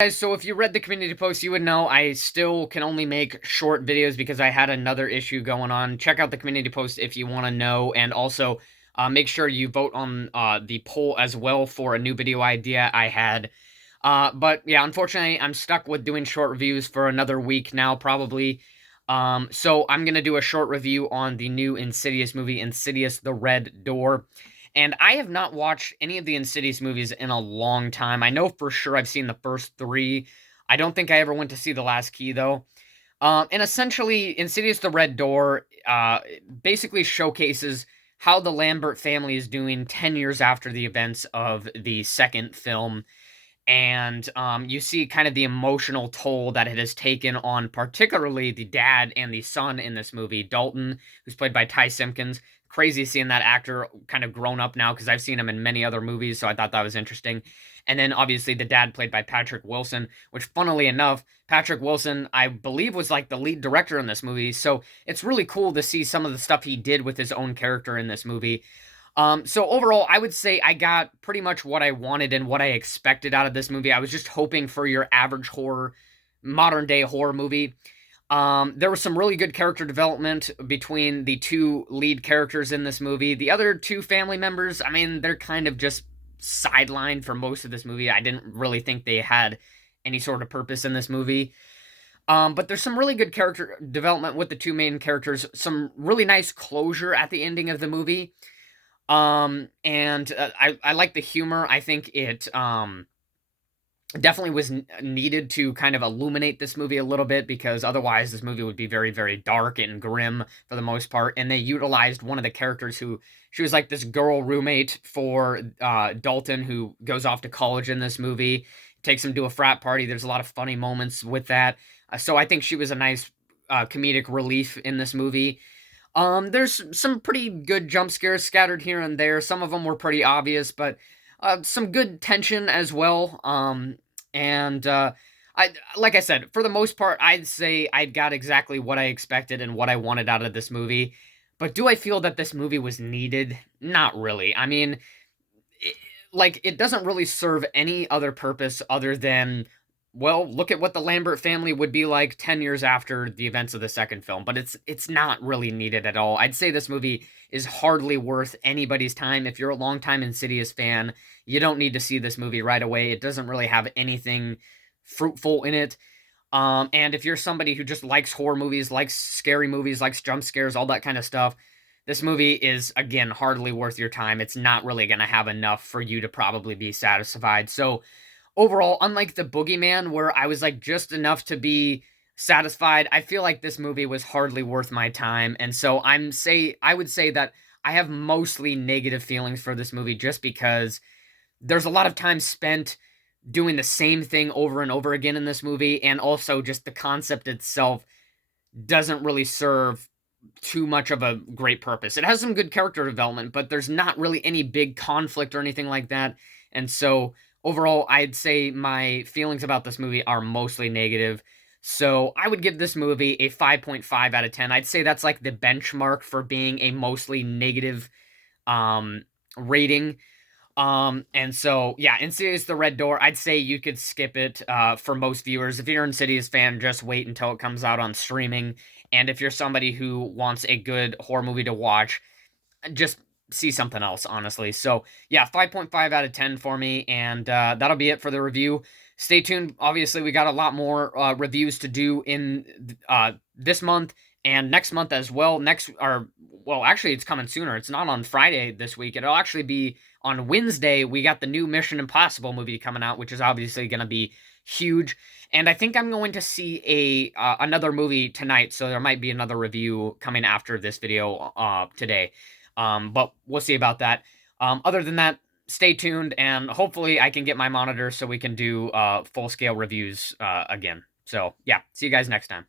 Guys, so if you read the community post, you would know I still can only make short videos because I had another issue going on. Check out the community post if you want to know, and also make sure you vote on the poll as well for a new video idea I had. But yeah, unfortunately, I'm stuck with doing short reviews for another week now, probably. So I'm gonna do a short review on the new Insidious movie, Insidious: The Red Door. And I have not watched any of the Insidious movies in a long time. I know for sure I've seen the first three. I don't think I ever went to see The Last Key, though. And essentially, Insidious: The Red Door basically showcases how the Lambert family is doing 10 years after the events of the second film. And you see kind of the emotional toll that it has taken on particularly the dad and the son in this movie. Dalton, who's played by Ty Simpkins. Crazy seeing that actor kind of grown up now because I've seen him in many other movies, so I thought that was interesting. And then obviously the dad played by Patrick Wilson, which funnily enough, Patrick Wilson, I believe, was like the lead director in this movie. So it's really cool to see some of the stuff he did with his own character in this movie. So overall, I would say I got pretty much what I wanted and what I expected out of this movie. I was just hoping for your average horror, modern day horror movie. There was some really good character development between the two lead characters in this movie. The other two family members, I mean, they're kind of just sidelined for most of this movie. I didn't really think they had any sort of purpose in this movie. But there's some really good character development with the two main characters, some really nice closure at the ending of the movie. And I like the humor. I think it definitely was needed to kind of illuminate this movie a little bit because otherwise this movie would be very, very dark and grim for the most part. And they utilized one of the characters who she was like this girl roommate for Dalton, who goes off to college in this movie, takes him to a frat party. There's a lot of funny moments with that. So I think she was a nice comedic relief in this movie. There's some pretty good jump scares scattered here and there. Some of them were pretty obvious, but some good tension as well. And I, like I said, for the most part, I'd say I got exactly what I expected and what I wanted out of this movie. But do I feel that this movie was needed? Not really. I mean, it, like it doesn't really serve any other purpose other than, well, look at what the Lambert family would be like 10 years after the events of the second film, but it's not really needed at all. I'd say this movie is hardly worth anybody's time. If you're a longtime Insidious fan, you don't need to see this movie right away. It doesn't really have anything fruitful in it. And if you're somebody who just likes horror movies, likes scary movies, likes jump scares, all that kind of stuff, this movie is, again, hardly worth your time. It's not really going to have enough for you to probably be satisfied. So, overall, unlike The Boogeyman, where I was like just enough to be satisfied, I feel like this movie was hardly worth my time. And so I would say that I have mostly negative feelings for this movie just because there's a lot of time spent doing the same thing over and over again in this movie, and also just the concept itself doesn't really serve too much of a great purpose. It has some good character development, but there's not really any big conflict or anything like that. And so overall, I'd say my feelings about this movie are mostly negative. So I would give this movie a 5.5 out of 10. I'd say that's like the benchmark for being a mostly negative rating. And so, yeah, Insidious: The Red Door, I'd say you could skip it for most viewers. If you're an Insidious fan, just wait until it comes out on streaming. And if you're somebody who wants a good horror movie to watch, just see something else, honestly. So, yeah, 5.5 out of 10 for me, and that'll be it for the review. Stay tuned. Obviously, we got a lot more reviews to do in this month and next month as well. Well, actually, it's coming sooner. It's not on Friday this week. It'll actually be on Wednesday. We got the new Mission Impossible movie coming out, which is obviously going to be huge. And I think I'm going to see another movie tonight, so there might be another review coming after this video today. But we'll see about that. Other than that, stay tuned, and hopefully I can get my monitor so we can do full-scale reviews again. So, yeah, see you guys next time.